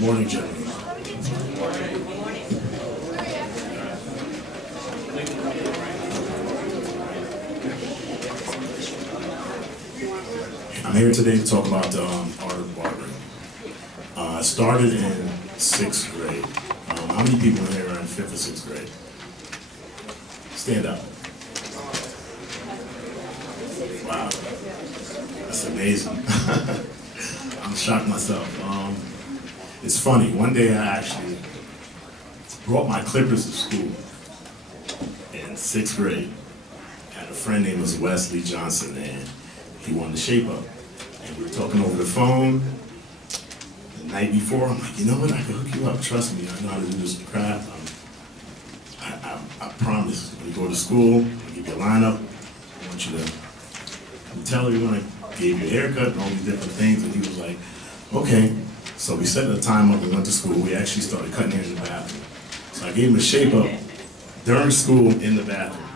Good morning, gentlemen. I'm here today to talk about the art of barbering. I started in 6th grade. How many people in here are in 5th or 6th grade? Stand up. Wow, that's amazing. I'm shocked myself. It's funny, one day I actually brought my clippers to school in 6th grade. I had a friend named Wesley Johnson, and he wanted to shape up. And we were talking over the phone the night before. I'm like, you know what, I can hook you up, trust me, I know how to do this craft. I promise, when you go to school, I'll give you a lineup, I want you to tell everyone I gave you a haircut and all these different things, and he was like, okay. So we set the time up, we went to school, we actually started cutting hair in the bathroom. So I gave him a shape up during school in the bathroom,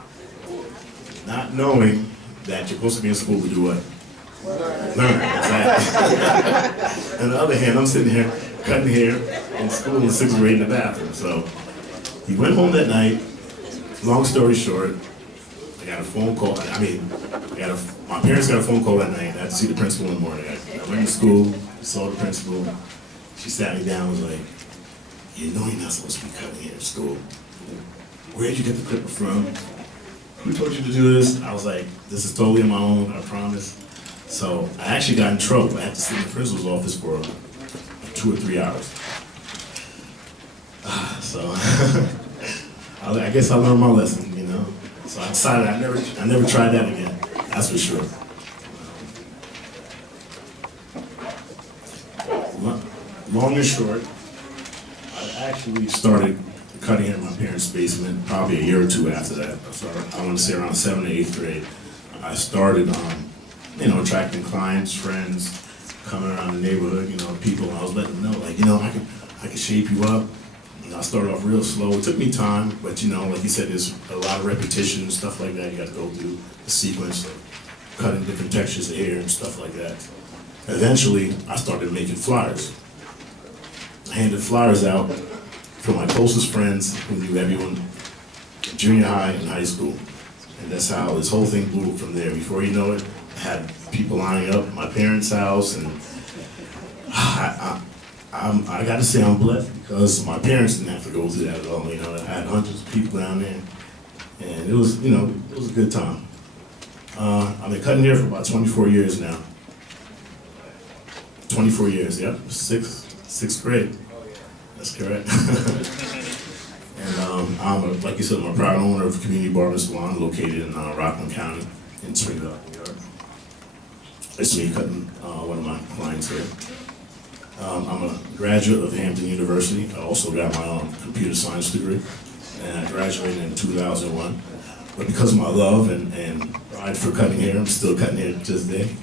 not knowing that you're supposed to be in school to do what? Learn, exactly. On the other hand, I'm sitting here cutting hair in school in 6th grade in the bathroom. So he went home that night, long story short, I got a phone call, my parents got a phone call that night. I had to see the principal in the morning. I went to school, saw the principal. She sat me down and was like, you know you're not supposed to be cutting hair in school. Where'd you get the clipper from? Who told you to do this? I was like, this is totally on my own, I promise. So I actually got in trouble. I had to sit in the principal's office for 2 or 3 hours. So I guess I learned my lesson, you know. So I decided I never tried that again. That's for sure. Long and short, I actually started cutting hair in my parents' basement probably a year or two after that. So I want to say around 7th or 8th grade. I started, attracting clients, friends, coming around the neighborhood, people. And I was letting them know, like, I can shape you up. I started off real slow. It took me time, but like you said, there's a lot of repetition and stuff like that. You got to go through the sequence of cutting different textures of hair and stuff like that. Eventually, I started making flyers. I handed flyers out for my closest friends who knew everyone in junior high and high school. And that's how this whole thing blew from there. Before you know it, I had people lining up at my parents' house, and I got to say I'm blessed because my parents didn't have to go through that at all. I had hundreds of people down there, and it was a good time. I've been cutting hair for about 24 years now. 24 years, yep, 6th grade. That's correct. And like you said, I'm a proud owner of Community Barbering Salon located in Rockland County in Springville, New York. It's me cutting one of my clients here. I'm a graduate of Hampton University. I also got my computer science degree, and I graduated in 2001. But because of my love and pride for cutting hair, I'm still cutting hair to this day.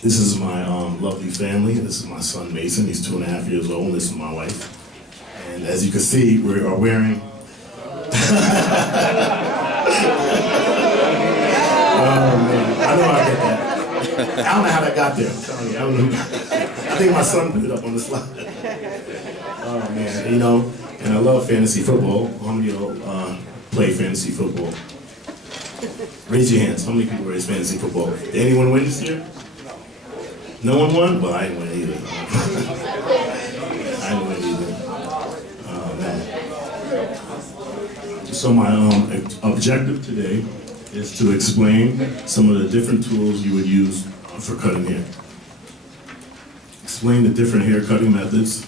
This is my lovely family. This is my son Mason. He's 2.5 years old. This is my wife. And as you can see, we are wearing. Oh man, I know I get that. I don't know how that got there. I'm telling you, I don't know. I think my son put it up on the slide. Oh man, and I love fantasy football. How many of y'all play fantasy football? Raise your hands. How many people raise fantasy football? Did anyone win this year? No one won? Well, I didn't win either. I didn't win either. Oh man. So my objective today is to explain some of the different tools you would use for cutting hair. Explain the different hair cutting methods.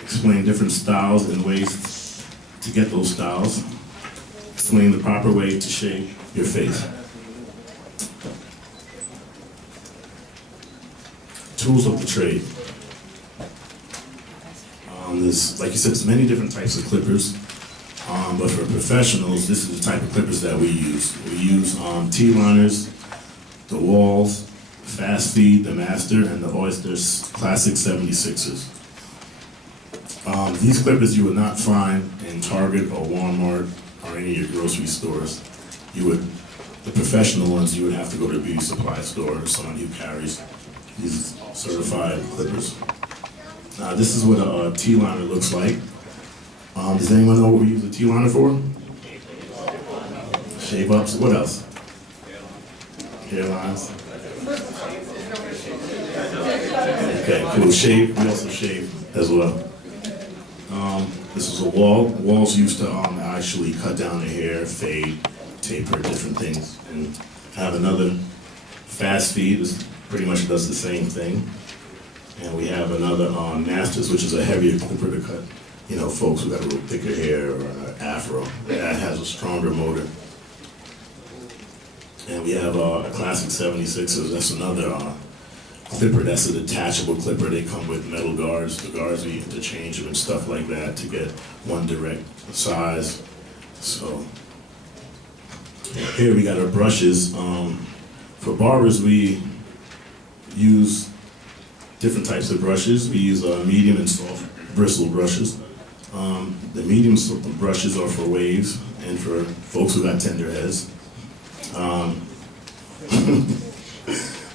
Explain different styles and ways to get those styles. Explain the proper way to shape your face. Tools of the trade. There's, like you said, there's many different types of clippers. But for professionals, this is the type of clippers that we use. We use T-liners, the Walls, Fast Feed, the Master, and the Oyster Classic 76ers. These clippers you would not find in Target or Walmart or any of your grocery stores. The professional ones, you would have to go to a beauty supply store or someone who carries These certified clippers. Now this is what a T-liner looks like. Does anyone know what we use a T-liner for? Shave ups. What else? Hairlines. Okay, cool. Shave. We also shave as well. This is a wall. Walls used to actually cut down the hair, fade, taper, different things. And have another fast feed. This pretty much does the same thing. And we have another Masters, which is a heavier clipper to cut, you know, folks who got a little thicker hair or an afro. That has a stronger motor. And we have a classic 76ers. That's another clipper. That's a detachable clipper. They come with metal guards. The guards, we interchange them and stuff like that to get one direct size. So here we got our brushes. For barbers, we use different types of brushes. We use medium and soft bristle brushes. The medium brushes are for waves and for folks who got tender heads.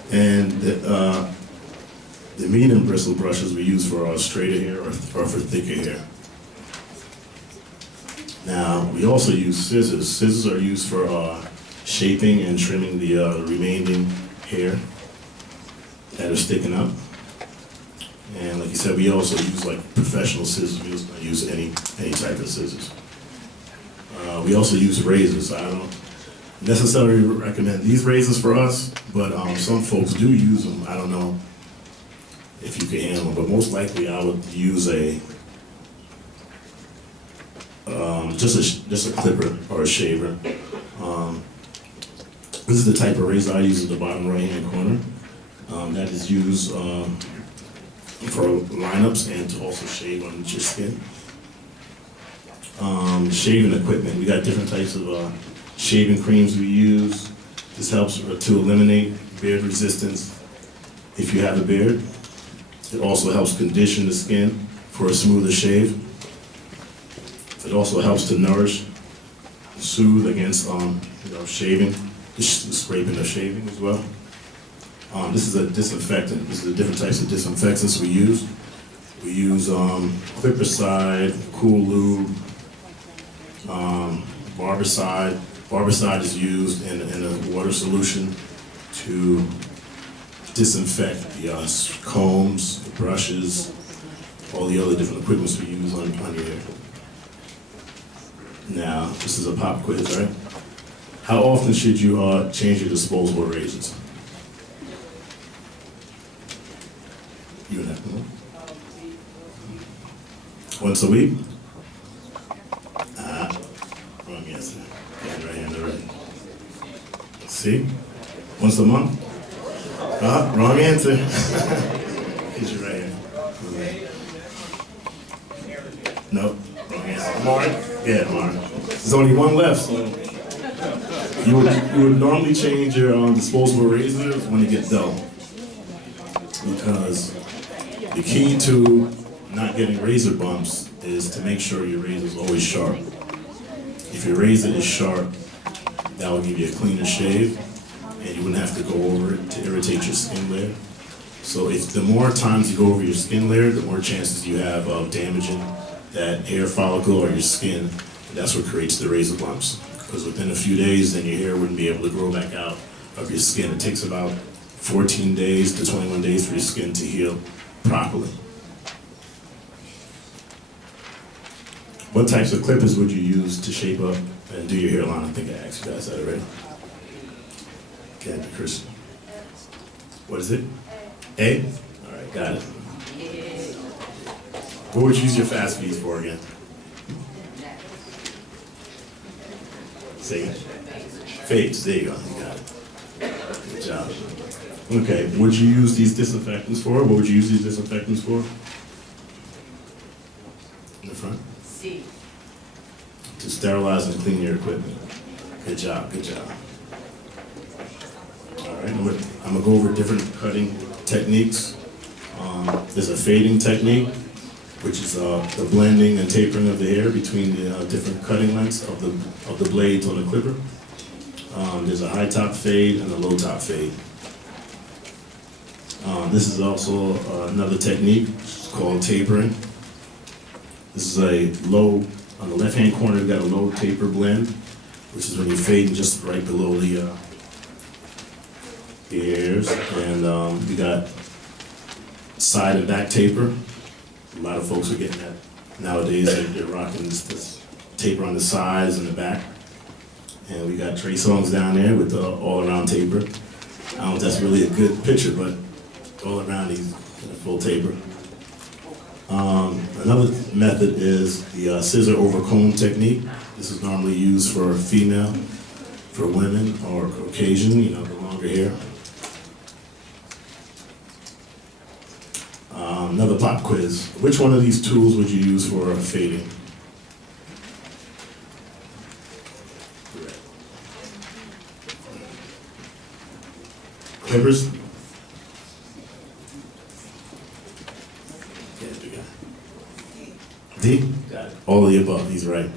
And the medium bristle brushes we use for straighter hair or for thicker hair. Now, we also use scissors. Scissors are used for shaping and trimming the remaining hair that are sticking up. And like you said, we also use like professional scissors. We don't use any type of scissors. We also use razors. I don't necessarily recommend these razors for us, but some folks do use them. I don't know if you can handle them, but most likely I would use just a clipper or a shaver. This is the type of razor I use at the bottom right-hand corner. That is used for lineups and to also shave on your skin. Shaving equipment. We got different types of shaving creams we use. This helps to eliminate beard resistance if you have a beard. It also helps condition the skin for a smoother shave. It also helps to nourish, soothe against shaving, scraping or shaving as well. This is a disinfectant. This is the different types of disinfectants we use. We use Clippercide, Cool Lube, Barbicide. Barbicide is used in a water solution to disinfect the combs, the brushes, all the other different equipments we use on your hair. Now, this is a pop quiz, right? How often should you change your disposable razors? You and that, once a week? Wrong answer. Hand right, hand right. See? Once a month? Wrong answer. Here's your right hand. Nope, wrong answer. Mark? Yeah, Mark. There's only one left, so you would normally change your disposable razors when it gets dull. Because the key to not getting razor bumps is to make sure your razor is always sharp. If your razor is sharp, that will give you a cleaner shave, and you wouldn't have to go over it to irritate your skin layer. So if the more times you go over your skin layer, the more chances you have of damaging that hair follicle or your skin, and that's what creates the razor bumps. Because within a few days, then your hair wouldn't be able to grow back out of your skin. It takes about 14 days to 21 days for your skin to heal properly. What types of clippers would you use to shape up and do your hairline? I think I asked you guys that already. Okay, Chris. What is it? A? All right, got it. What would you use your fast feeds for again? Say it. Fades, there you go, you got it. Good job. Okay, would you use these disinfectants for? What would you use these disinfectants for? In the front? C. To sterilize and clean your equipment. Good job, good job. All right, I'm gonna go over different cutting techniques. There's a fading technique, which is the blending and tapering of the hair between the different cutting lengths of the blades on the clipper. There's a high top fade and a low top fade. This is also another technique. It's called tapering. This is a low, on the left-hand corner, you've got a low taper blend, which is when you're fading just right below the ears. And you got side and back taper. A lot of folks are getting that nowadays. They're rocking this taper on the sides and the back. And we got Trey Songz down there with the all-around taper. I don't know if that's really a good picture, but all around he's in a full taper. Another method is the scissor over comb technique. This is normally used for female, for women, or Caucasian, you know, the longer hair. Another pop quiz. Which one of these tools would you use for fading? Clippers? D? Got it. All of the above, he's right.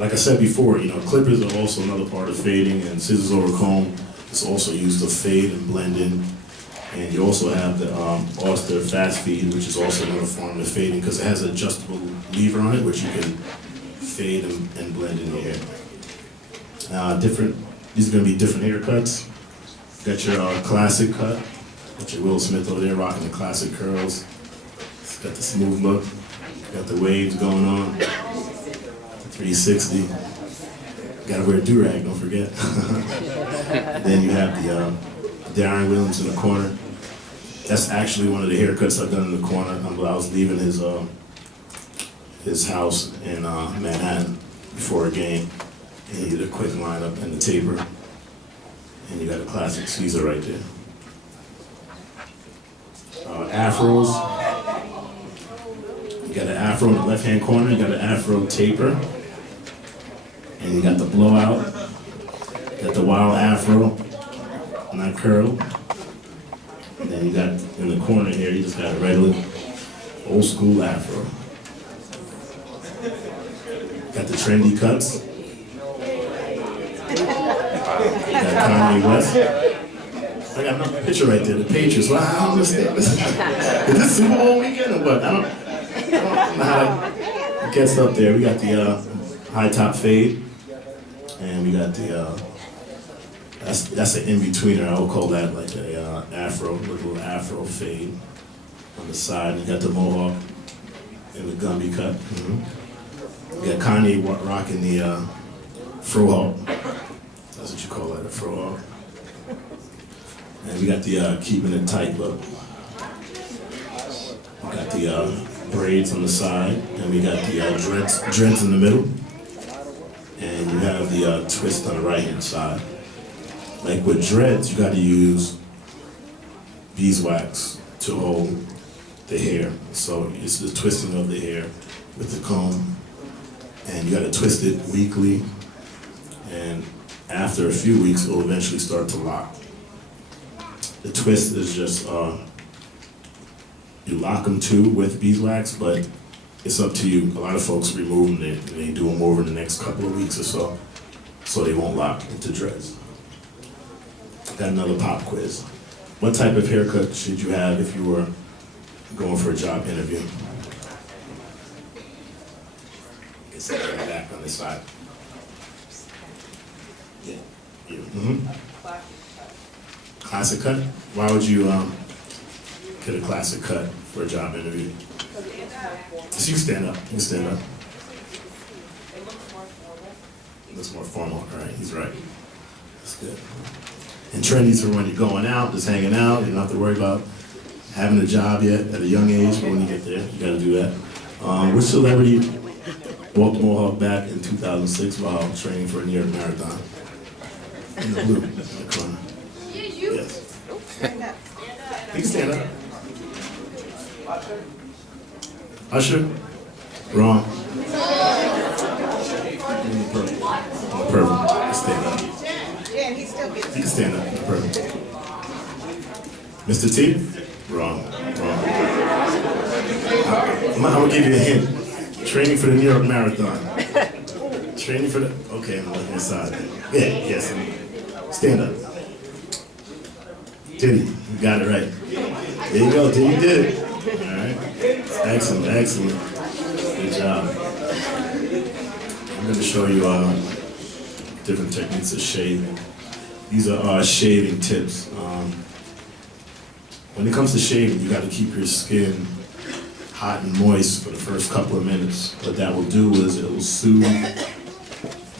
Like I said before, you know, clippers are also another part of fading, and scissors over comb is also used to fade and blend in. And you also have the Oyster fast feed, which is also another form of fading because it has an adjustable lever on it, which you can fade and blend in your hair. These are going to be different haircuts. Got your classic cut. Got your Will Smith over there rocking the classic curls. It's got the smooth look. Got the waves going on. 360. Gotta wear a do-rag, don't forget. Then you have the Darren Williams in the corner. That's actually one of the haircuts I've done in the corner. I was leaving his house in Manhattan before a game. And he did a quick lineup and the taper. And you got a classic Caesar right there. Afros. You got an afro in the left-hand corner. You got an afro taper. And you got the blowout. You got the wild afro, not curl. And then you got in the corner here, you just got a regular old school afro. Got the trendy cuts. You got Kanye West. I got another picture right there, the Patriots. Well, I don't understand. Is this Super Bowl weekend or what? I don't know how it gets up there. We got the high top fade. And we got the, that's an in-betweener. I would call that like a afro, little afro fade on the side. You got the mohawk and the Gumby cut. Mm-hmm. You got Kanye rocking the frohawk. That's what you call that, a frohawk. And we got the keeping it tight look. We got the braids on the side, and we got the dreads in the middle. And you have the twist on the right-hand side. Like with dreads, you got to use beeswax to hold the hair. So it's the twisting of the hair with the comb. And you got to twist it weekly. And after a few weeks, it will eventually start to lock. The twist is just, you lock them too with beeswax, but it's up to you. A lot of folks remove them and they do them over the next couple of weeks or so they won't lock into dreads. Got another pop quiz. What type of haircut should you have if you were going for a job interview? It's right back on this side. Yeah. Mm-hmm. Classic cut? Why would you get a classic cut for a job interview? So you stand up. You can stand up. It looks more formal. All right, he's right. That's good. And trendy's for when you're going out, just hanging out. You don't have to worry about having a job yet at a young age, but when you get there, you got to do that. Which celebrity walked the Mohawk back in 2006 while training for a New York Marathon? In the blue, in the corner. Yes. You can stand up. Usher? Wrong. Purple. Stand up. You can stand up. Purple. Mr. T? Wrong. I'm gonna give you a hint. Training for the New York Marathon. Training for the, okay, I'm looking inside. Yeah, yes. Stand up. Did he? You got it right. There you go, Did you did it. All right. Excellent, excellent. Good job. I'm going to show you different techniques of shaving. These are shaving tips. When it comes to shaving, you got to keep your skin hot and moist for the first couple of minutes. What that will do is it will soothe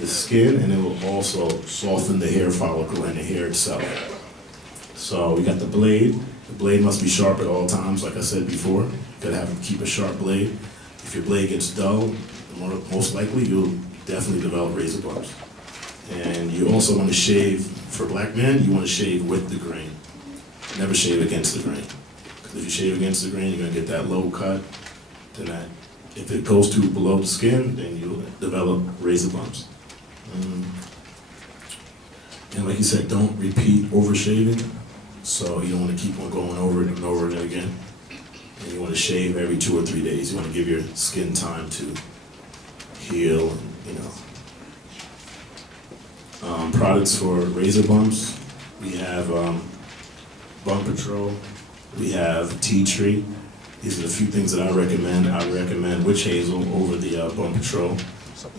the skin, and it will also soften the hair follicle and the hair itself. So we got the blade. The blade must be sharp at all times, like I said before. You gotta keep a sharp blade. If your blade gets dull, most likely you'll definitely develop razor bumps. And you also want to shave, for black men, you want to shave with the grain. Never shave against the grain. Because if you shave against the grain, you're gonna get that low cut. Then that, if it goes too below the skin, then you'll develop razor bumps. And like you said, don't repeat over shaving. So you don't want to keep on going over it and over it again. And you want to shave every 2 or 3 days. You want to give your skin time to heal, and, products for razor bumps. We have Bump Patrol. We have Tea Tree. These are the few things that I recommend. I recommend Witch Hazel over the Bump Patrol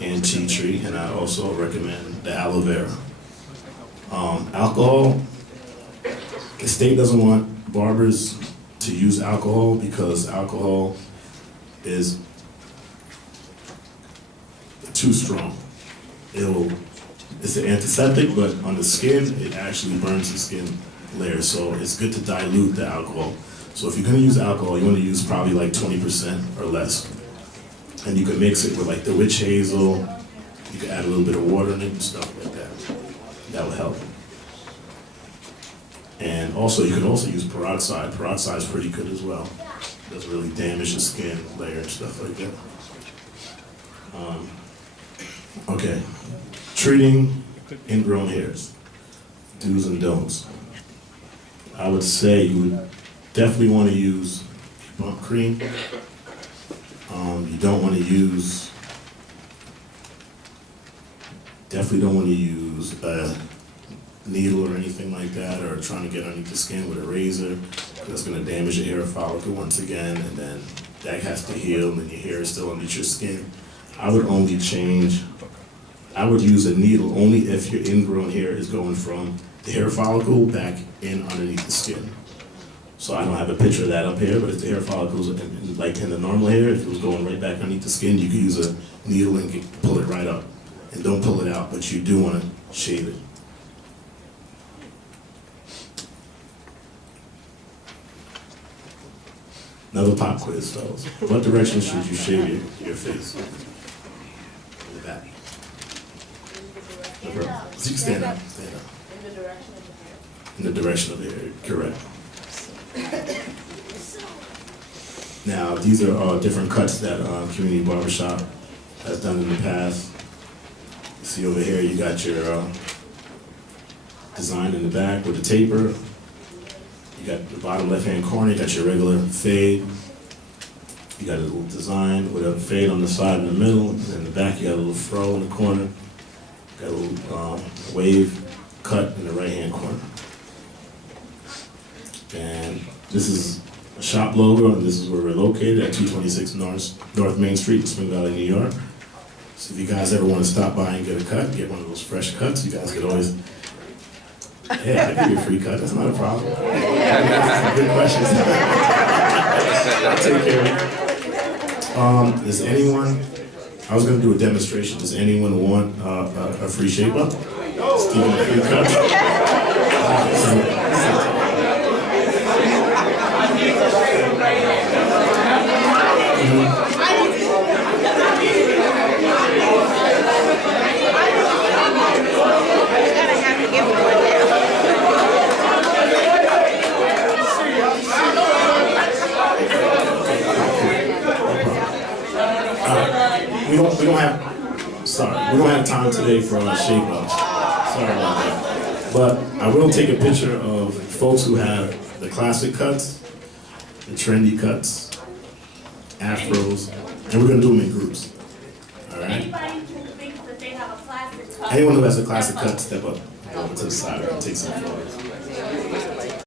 and Tea Tree, and I also recommend the aloe vera. Alcohol, the state doesn't want barbers to use alcohol because alcohol is too strong. It's an antiseptic, but on the skin, it actually burns the skin layer, so it's good to dilute the alcohol. So if you're gonna use alcohol, you wanna use probably like 20% or less. And you can mix it with like the witch hazel, you can add a little bit of water in it and stuff like that. That will help. And also, you can also use peroxide. Peroxide is pretty good as well. It doesn't really damage the skin layer and stuff like that. Okay, treating ingrown hairs, do's and don'ts. I would say you would definitely want to use bump cream. You don't want to use, definitely don't want to use a needle or anything like that, or trying to get underneath the skin with a razor. That's going to damage your hair follicle once again, and then that has to heal, and your hair is still underneath your skin. I would use a needle only if your ingrown hair is going from the hair follicle back in underneath the skin. So I don't have a picture of that up here, but if the hair follicles, like in the normal hair, if it was going right back underneath the skin, you could use a needle and pull it right up. And don't pull it out, but you do want to shave it. Another pop quiz, fellas. What direction should you shave your face? In the back. No problem. So you can stand up. Stand up. In the direction of the hair. In the direction of the hair, correct. Now, these are different cuts that Community Barbershop has done in the past. You see over here, you got your design in the back with the taper. You got the bottom left-hand corner, you got your regular fade. You got a little design with a fade on the side in the middle, and in the back you got a little fro in the corner. Got a little wave cut in the right-hand corner. And this is a shop logo, and this is where we're located at 226 North Main Street in Spring Valley, New York. So if you guys ever want to stop by and get a cut, get one of those fresh cuts, you guys could always, hey, I'll give you a free cut, that's not a problem. Good questions. I'll take care of it. Does anyone, I was going to do a demonstration, does anyone want a free shape-up? Just give you a free cut. We don't have time today for shape-ups. Sorry about that. But I will take a picture of folks who have the classic cuts, the trendy cuts, afros, and we're going to do them in groups. All right? Anybody who thinks that they have a classic cut. Anyone who has a classic cut, step up. Go over to the side and take some photos.